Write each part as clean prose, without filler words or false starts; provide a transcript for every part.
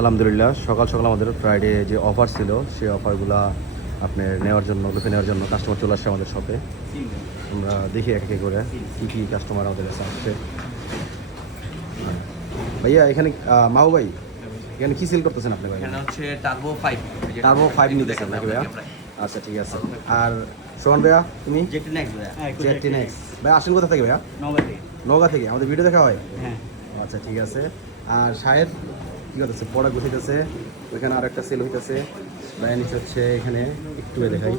আলহামদুলিল্লাহ, সকাল সকাল আমাদের ফ্রাইডে যে অফার ছিল সেই অফারগুলো আপনার নেওয়ার জন্য লুফে নেওয়ার জন্য কাস্টমার চলে আসছে আমাদের শপে। আমরা দেখি এক এক করে কী কী কাস্টমার আমাদের কাছে আসছে। ভাইয়া এখানে মাও ভাই এখানে কী সেল করতেছেন আপনি ভাই? এখানে হচ্ছে টার্বো 5 টার্বো 5 নিতেছেন নাকি ভাইয়া? আচ্ছা ঠিক আছে। আর সোহান ভাইয়া তুমি? জেট নেক্সট ভাইয়া। Z10X ভাই আসেন কোথা থেকে ভাইয়া? নওগাঁ থেকে। আমাদের ভিডিও দেখা হয়? হ্যাঁ। আচ্ছা ঠিক আছে। আর শায়ের কী করতেছে? পড়া গুছাইতেছে। ওইখানে আর একটা সেল হইতেছে। ব্যানিস হচ্ছে এখানে একটু দেখাই।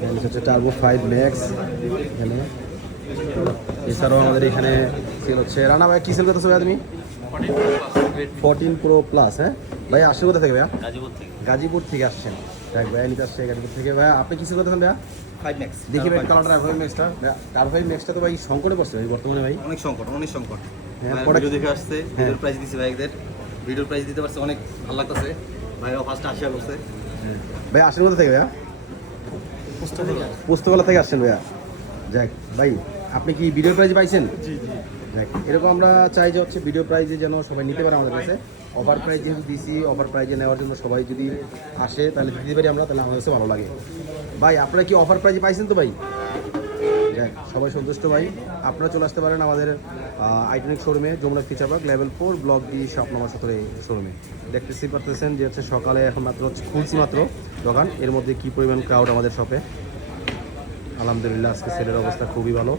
ব্যানিস হচ্ছে টার্বো 5 ম্যাক্স এখানে। এছাড়াও আমাদের এখানে সেল হচ্ছে। রানা ভাই কী সেল করতেছো ভাইয়া তুমি? 14 প্রো প্লাস। হ্যাঁ ভাই আসছে কোথা থেকে ভাইয়া? গাজীপুর থেকে। গাজীপুর থেকে আসছেন। দেখ ভাইয়া নিতে আসছে গাজীপুর থেকে। ভাইয়া আপনি কী সেল করতেছেন ভাইয়া? 5 ম্যাক্স দেখি ভাই কালারটা টার্বো ম্যাক্সটা। টার্বো ম্যাক্সটা তো ভাই সংকটে পড়ছে ভাই বর্তমানে ভাই। অনেক সংকট। হ্যাঁ, ভাই product- ভিডিও দেখে আসছে, হ্যাঁ। ভিডিওর প্রাইস দিছি ভাইদের। ভিডিওর প্রাইস দিতে পারছে, অনেক ভালো লাগতেছে। ভাইরা ফার্স্ট আশা করছে। ভাই আসেন কোথা থেকে ভাইয়া? পুস্তকলা থেকে আসছেন ভাইয়া। যাক ভাই আপনি কি ভিডিও প্রাইজ পাইছেন? যাক এরকম আমরা চাই যে হচ্ছে ভিডিও প্রাইজে যেন সবাই নিতে পারে আমাদের কাছে। অফার প্রাইজ যেহেতু দিছি, অফার প্রাইজে নেওয়ার জন্য সবাই যদি আসে তাহলে দিতে পারি আমরা, তাহলে আমাদের কাছে ভালো লাগে। ভাই আপনারা কি অফার প্রাইজে পাইছেন তো ভাই? যাক সবাই সন্তুষ্ট ভাই। আপনারা চলে আসতে পারেন আমাদের আইটনিক শোরুমে, Jamuna future park level 4 block D shop number 17 শোরুমে। দেখতেছি পারতেছেন যে হচ্ছে সকালে এখন মাত্র খুলছি মাত্র দোকান, এর মধ্যে কি পরিমাণ ক্রাউড আমাদের শপে। আলহামদুলিল্লাহ আজকে সেলের অবস্থা খুবই ভালো।